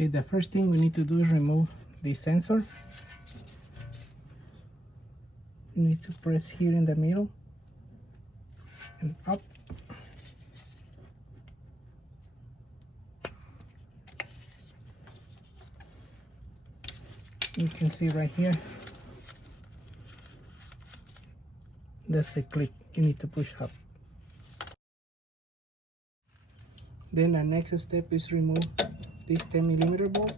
Okay, the first thing we need to do is remove the sensor. You need to press here in the middle and up. You can see right here, that's the clip. You need to push up. Then the next step is remove this 10mm bolt.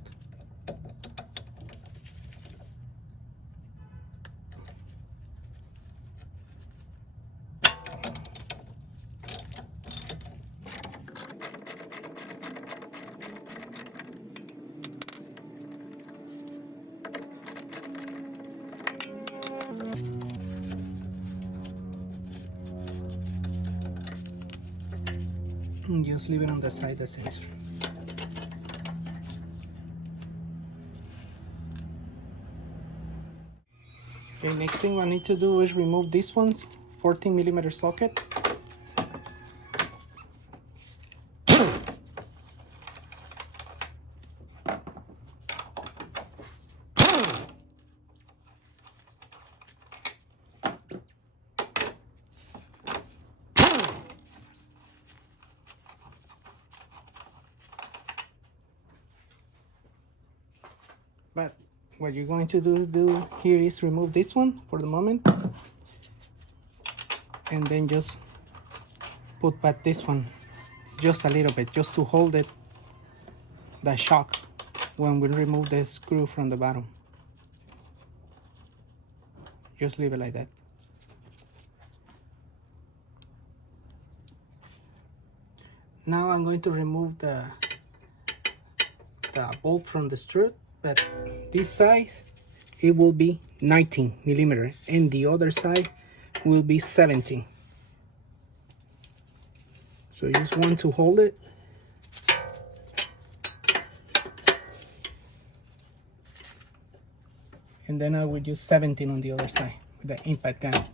And just leave it on the side of the sensor. Okay, next thing I need to do is remove this one's 14mm socket. But what you're going to do here is remove this one for the moment, and then just put back this one just a little bit, just to hold it, the shock, when we remove the screw from the bottom. Just leave it like that. Now I'm going to remove the bolt from the strut, but this side it will be 19mm and the other side will be 17. So you just want to hold it. And then I will use 17 on the other side with the impact gun.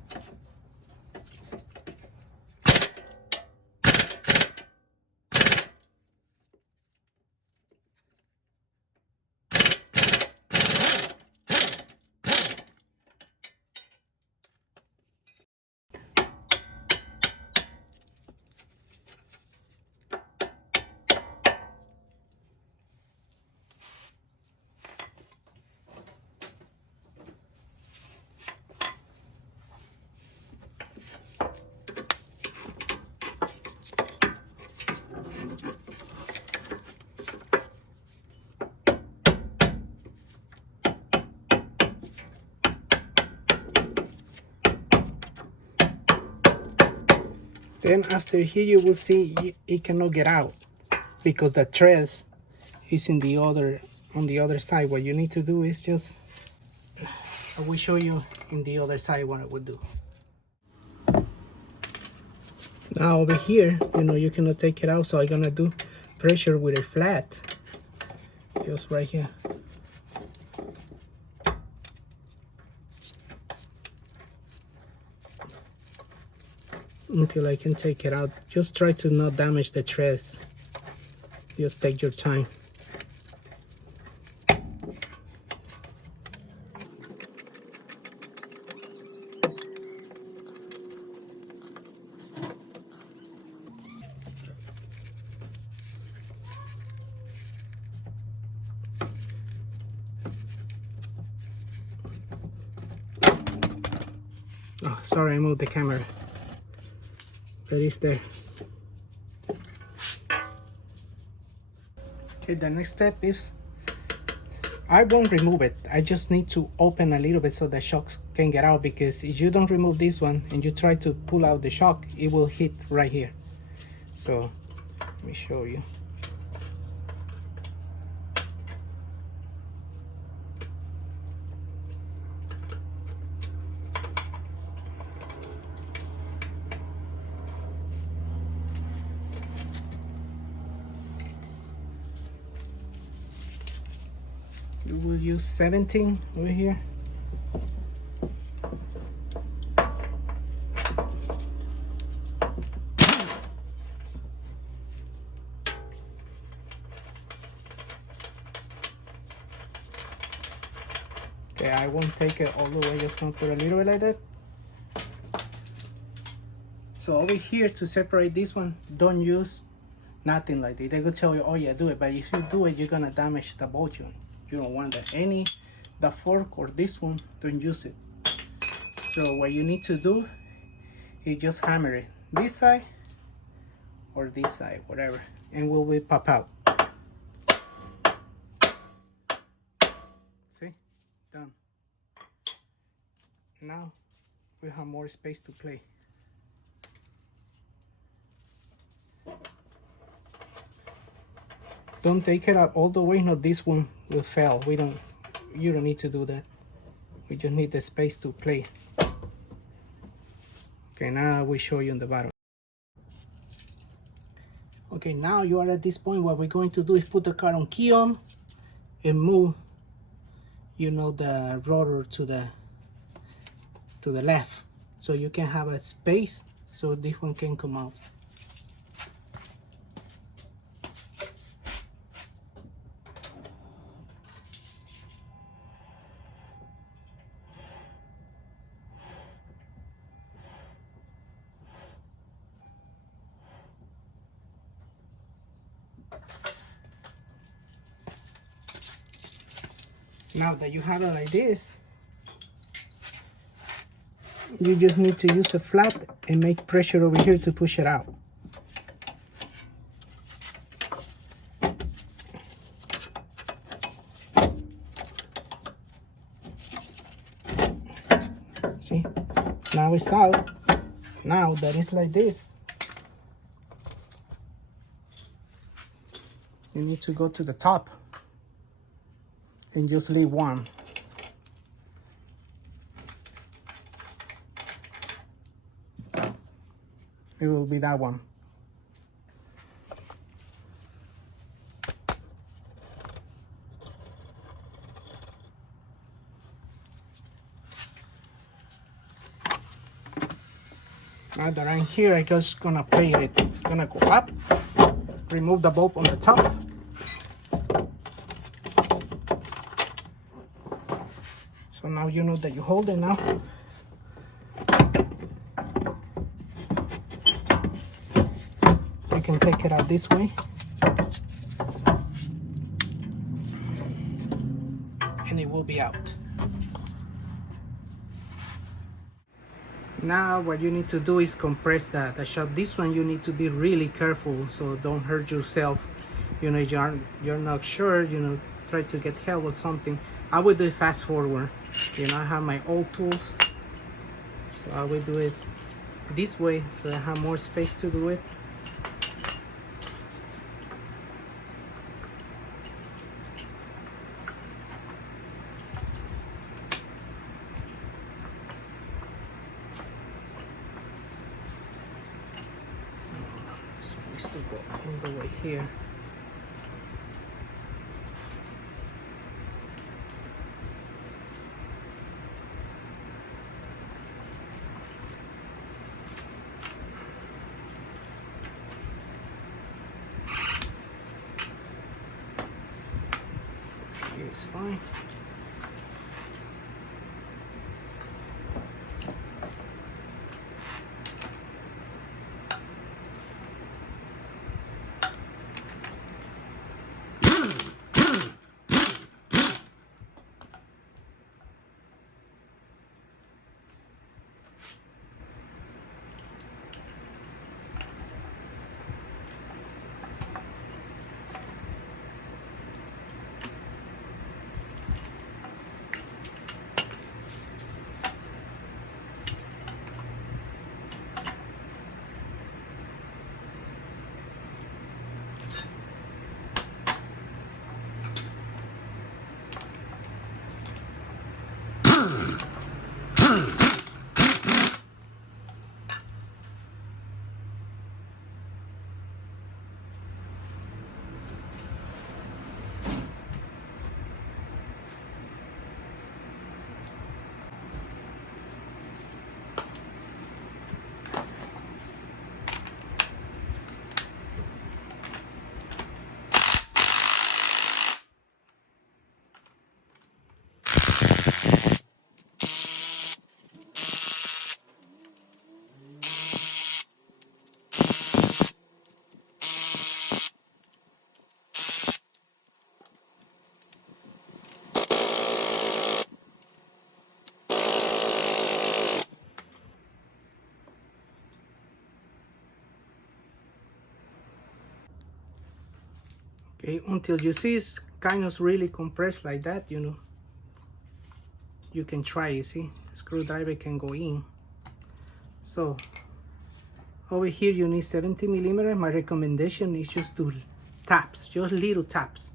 Then after here you will see it cannot get out because the thread is in the other, on the other side. What you need to do is just, I will show you in the other side what I would do. Now over here, you know, you cannot take it out, so I'm gonna do pressure with a flat, just right here. Until I can take it out. Just try to not damage the threads. Just take your time. Oh, sorry, I moved the camera. But it's there. Okay, the next step is, I won't remove it. I just need to open a little bit so the shocks can get out, because if you don't remove this one and you try to pull out the shock, it will hit right here. So let me show you. We will use 17 over here. Okay, I won't take it all the way, just gonna put a little bit like that. So over here, to separate this one, don't use nothing like that. They will tell you, oh yeah, do it, but if you do it, you're gonna damage the ball joint. You don't want that. The fork or this one, don't use it. So what you need to do is just hammer it this side or this side, whatever, and will pop out. See, done. Now we have more space to play. Don't take it up all the way. No, this one will fail. You don't need to do that. We just need the space to play. Okay, now we show you on the bottom. Okay, now you are at this point. What we're going to do is put the car on key on and move, you know, the rotor to the left, so you can have a space so this one can come out. Now that you have it like this, you just need to use a flat and make pressure over here to push it out. See, now it's out. Now that it's like this, you need to go to the top and just leave one. It will be that one. Now that I'm here, I'm just gonna play it. It's gonna go up, remove the bulb on the top. So now you know that you hold it now. You can take it out this way. And it will be out. Now what you need to do is compress the shot. This one you need to be really careful so don't hurt yourself. You know, you're not sure, you know, try to get help with something. I would do it fast forward. You know, I have my old tools, so I will do it this way so I have more space to do it. To go all the way here. It's fine. Okay, until you see it's kind of really compressed like that, you know, you can try it. See, screwdriver can go in. So over here you need 70mm. My recommendation is just do taps, just little taps,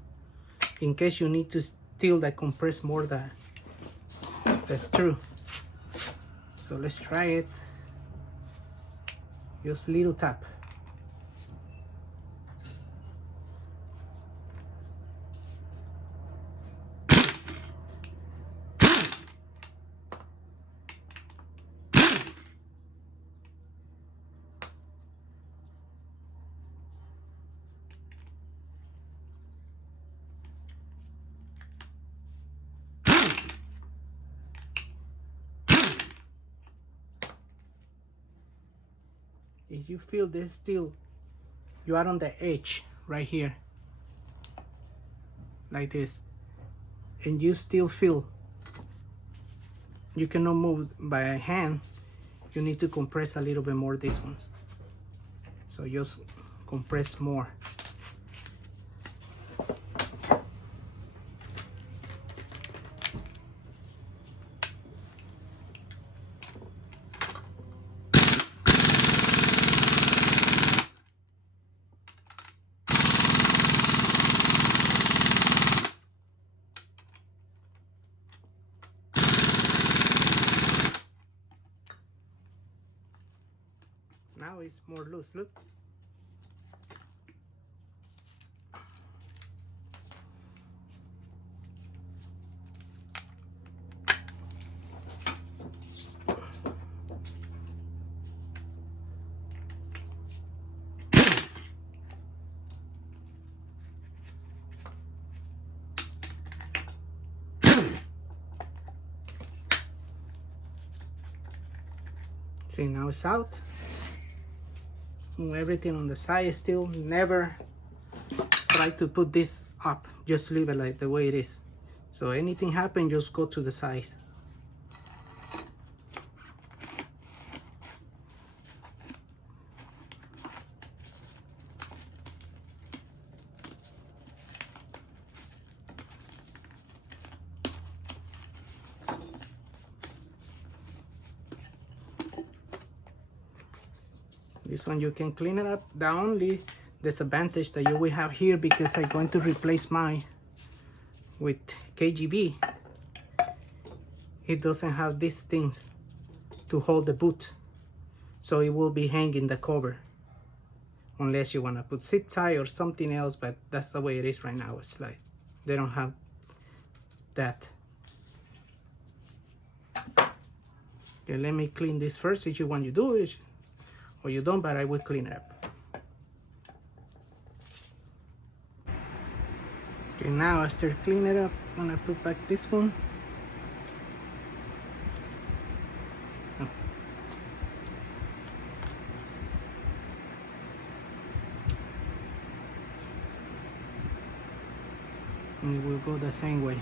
in case you need to still like compress more the screw. So let's try it. Just little tap. If you feel this still, you are on the edge right here, like this, and you still feel you cannot move by hand, you need to compress a little bit more these ones. So just compress more. Now it's more loose, look. See, now it's out. Everything on the side is still. Never try to put this up, just leave it like the way it is. So anything happen, just go to the side. This one you can clean it up. The only disadvantage that you will have here, because I'm going to replace mine with KYB, it doesn't have these things to hold the boot, so it will be hanging the cover, unless you want to put zip tie or something else, but that's the way it is right now. It's like they don't have that. Okay, let me clean this first. If you want, you do it, or you don't, but I will clean it up. Okay, now after cleaning it up, I'm gonna put back this one. Oh. And it will go the same way.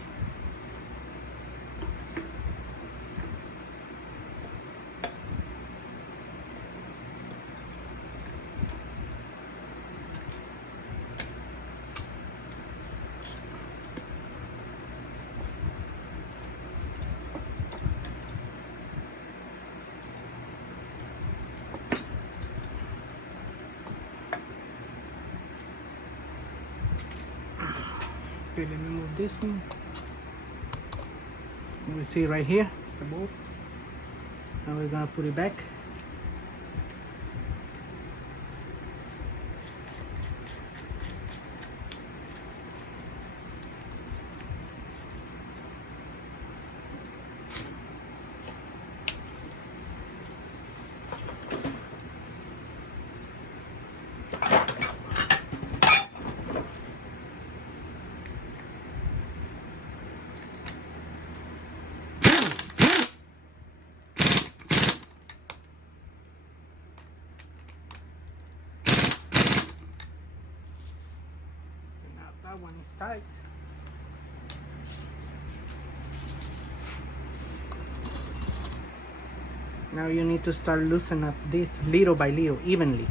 Okay, let me move this one. You will see right here, it's the bolt. Now we're gonna put it back. That one is tight. Now you need to start loosening up this little by little, evenly.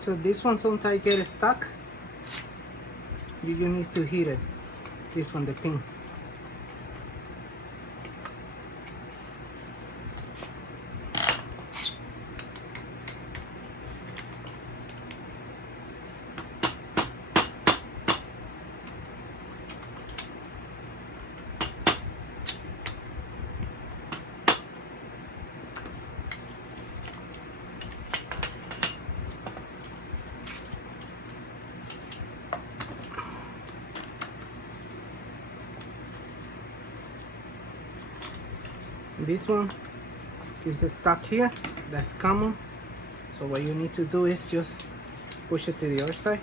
So this one sometimes get stuck. You need to heat it. This one, the pin. This one is stuck here. That's common. So what you need to do is just push it to the other side.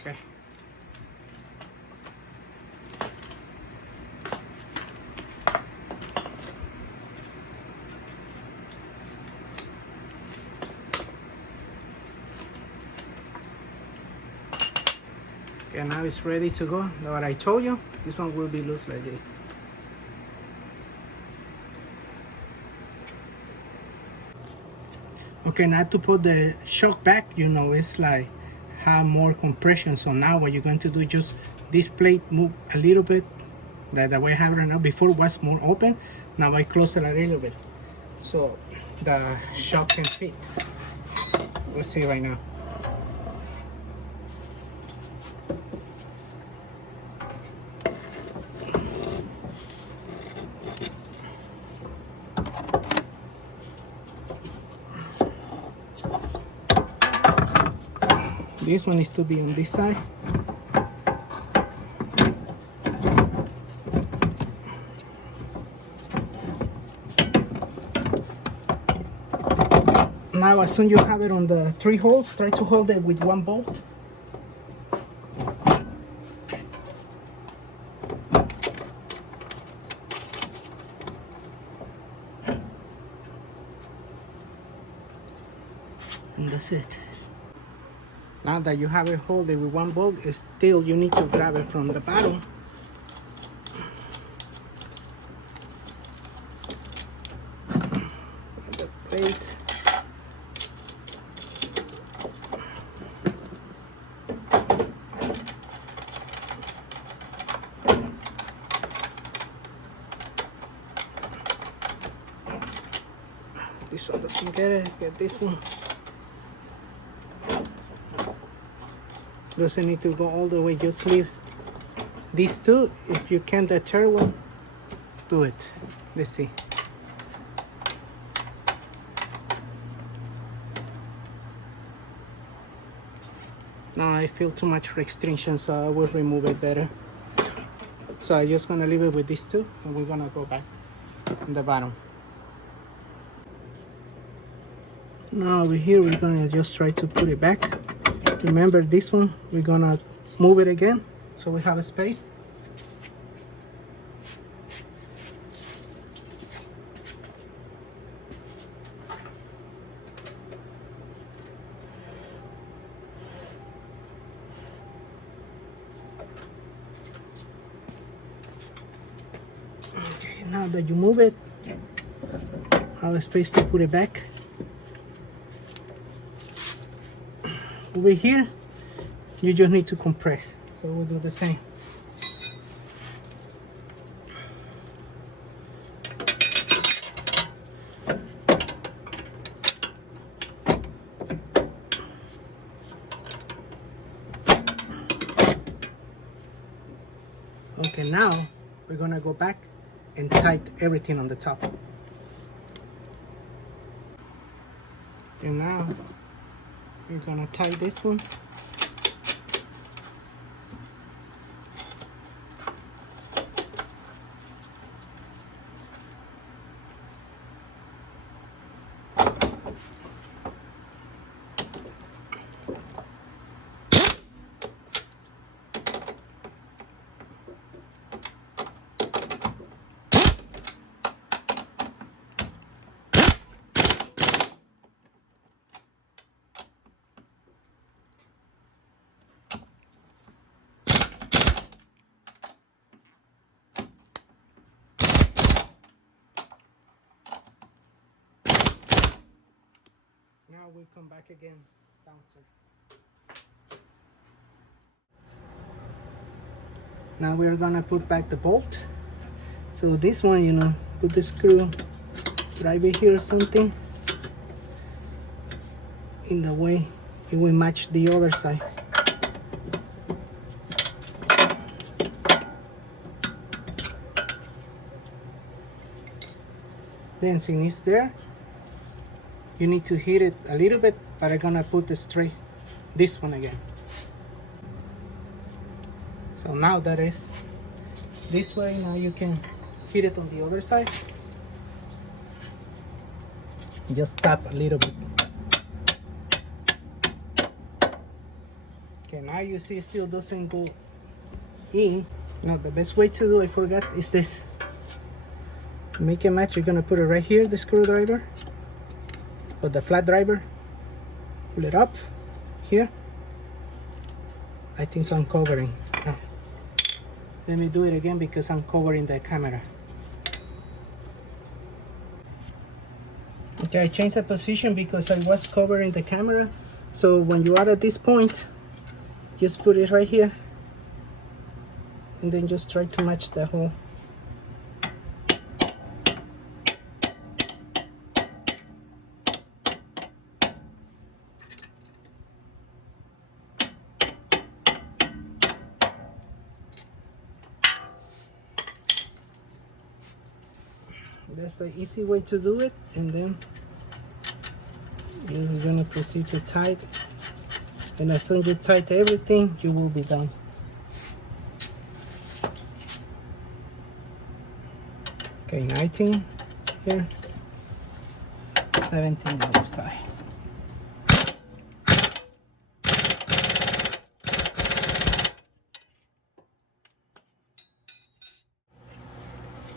Okay. Okay, now it's ready to go. What I told you, this one will be loose like this. Okay, now to put the shock back, you know, it's like have more compression. So now what you're going to do, just this plate move a little bit, the way I have it right now. Before it was more open, now I close it a little bit so the shock can fit. Let's see right now. This one needs to be on this side. Now as soon as you have it on the 3 holes, try to hold it with 1 bolt. And that's it. Now that you have it hold it with 1 bolt, still you need to grab it from the bottom. The plate. This one doesn't get it, get this one. Doesn't need to go all the way, just leave these 2. If you can, the third one, do it. Let's see. Now I feel too much restriction, so I will remove it better. So I'm just gonna leave it with these 2, and we're gonna go back in the bottom. Now over here, we're gonna just try to put it back. Remember this one, we're gonna move it again so we have a space. Okay, now that you move it, have a space to put it back. Over here, you just need to compress. So we'll do the same. Okay, now we're gonna go back and tight everything on the top. And now we're gonna tie this one. now we come back again downstairs. Now we're gonna put back the bolt. So this one, you know, put the screw right over here or something. In the way it will match the other side. Then since it's there, you need to heat it a little bit, but I'm gonna put the straight this one again. So now that is this way, now you can heat it on the other side. Just tap a little bit. Okay, now you see it still doesn't go in. Now the best way to do, I forgot, is this. To make it match, you're gonna put it right here, the screwdriver, or the flat driver. Pull it up here. I think so I'm covering. Oh. Let me do it again because I'm covering the camera. Okay, I changed the position because I was covering the camera. So when you are at this point, just put it right here and then just try to match the hole. That's the easy way to do it, and then you're gonna proceed to tight, and as soon as you tight everything, you will be done. Okay, 19 here, 17 the other side.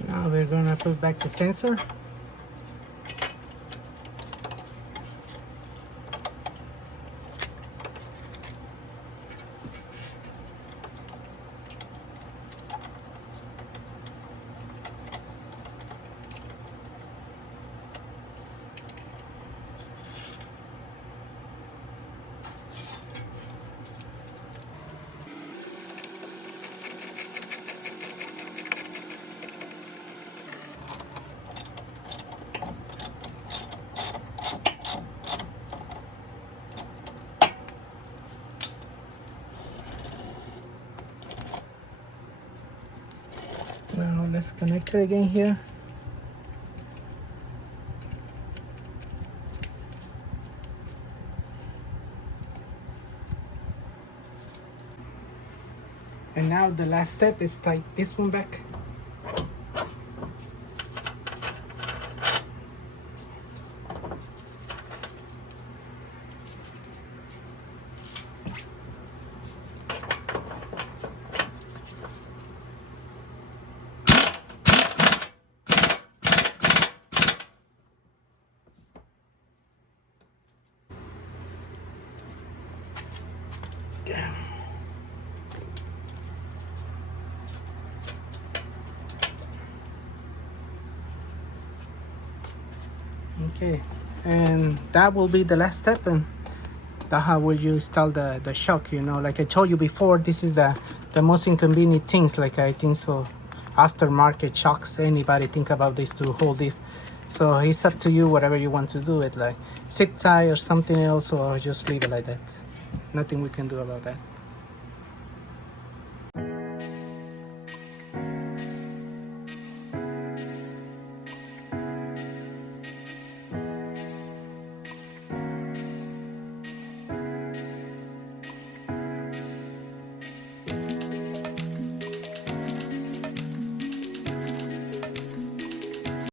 Now we're gonna put back the sensor. Now let's connect it again here. And now the last step is tight this one back. Okay, and that will be the last step, and that's how will you install the shock. You know, like I told you before, this is the most inconvenient things. Like I think so aftermarket shocks, anybody think about this to hold this. So it's up to you, whatever you want to do it, like zip tie or something else, or just leave it like that. Nothing we can do about that.